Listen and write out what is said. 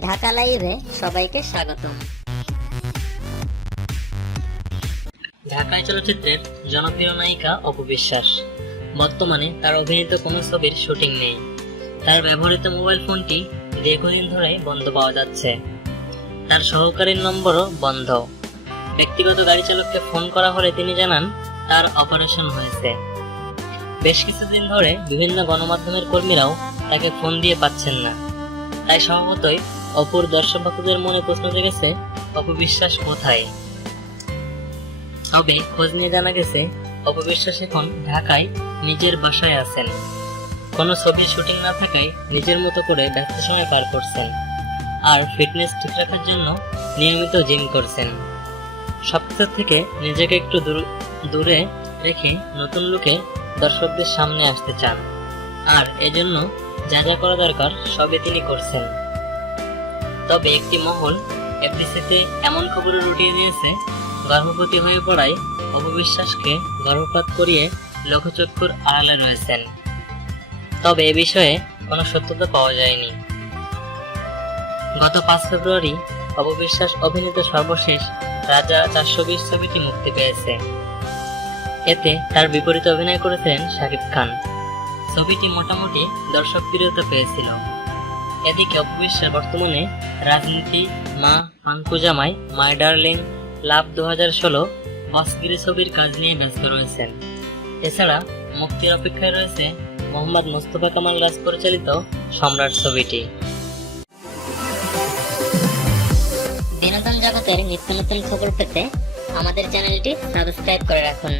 ঢাকা লাইভে সবাইকে স্বাগতম। ঢাকায় চলচ্চিত্রের জনপ্রিয় নায়িকা অপু বিশ্বাস। বর্তমানে তার অভিনীত কোনো ছবির শুটিং নেই। তার ব্যবহৃত মোবাইল ফোনটি দীর্ঘদিন ধরে বন্ধ পাওয়া যাচ্ছে। তার সহকারীর নম্বরও বন্ধ। ব্যক্তিগত গাড়ি চালককে ফোন করা হলে তিনি জানান, তার অপারেশন হয়েছে। বেশ কিছুদিন ধরে বিভিন্ন গণমাধ্যমের কর্মীরাও তাকে ফোন দিয়ে পাচ্ছেন না। তাই স্বভাবতই অপুর দর্শক ভক্তদের মনে প্রশ্ন জেগেছে, অপবিশ্বাস কোথায়? তবে খোঁজ নিয়ে জানা গেছে, অপবিশ্বাস এখন ঢাকায় নিজের বাসায় আছেন। কোনো ছবির শুটিং না থাকায় নিজের মতো করে ব্যস্ত সময় পার করছেন। আর ফিটনেস ঠিক রাখার জন্য নিয়মিত জিম করছেন। সবকিছু থেকে নিজেকে একটু দূর- দূরে রেখে নতুন লুকে দর্শকদের সামনে আসতে চান। আর এজন্য যা যা করা দরকার সবই তিনি করছেন। তবে একটি মহল এফডিসিতে এমন খবর উঠিয়ে দিয়েছে গর্ভবতী হয়ে পড়ায় অপবিশ্বাসকে গর্ভপাত করিয়ে লঘুচক্ষুর আড়ালে রয়েছেন। তবে এ বিষয়ে কোনো সত্যতা পাওয়া যায়নি। গত পাঁচ ফেব্রুয়ারি অপবিশ্বাস অভিনীত সর্বশেষ রাজা চারশো বিশ ছবিটি মুক্তি পেয়েছে। এতে তার বিপরীতে অভিনয় করেছিলেন শাকিব খান। ছবিটি মোটামুটি দর্শক প্রিয়তা পেয়েছিল। এদিকে অপবিশ্বাস বর্তমানে রাজনীতি, মা ফাঙ্কু জামাই, মাই ডার্লিং, লাভ দু হাজার ষোলো, বসগিরি ছবির কাজ নিয়ে ব্যস্ত রয়েছেন। এছাড়া মুক্তির অপেক্ষায় রয়েছে মোহাম্মদ মোস্তফা কামাল রাজ পরিচালিত সম্রাট ছবিটি। বিনোদন জগতের নিত্য নতুন খবর পেতে আমাদের চ্যানেলটি সাবস্ক্রাইব করে রাখুন।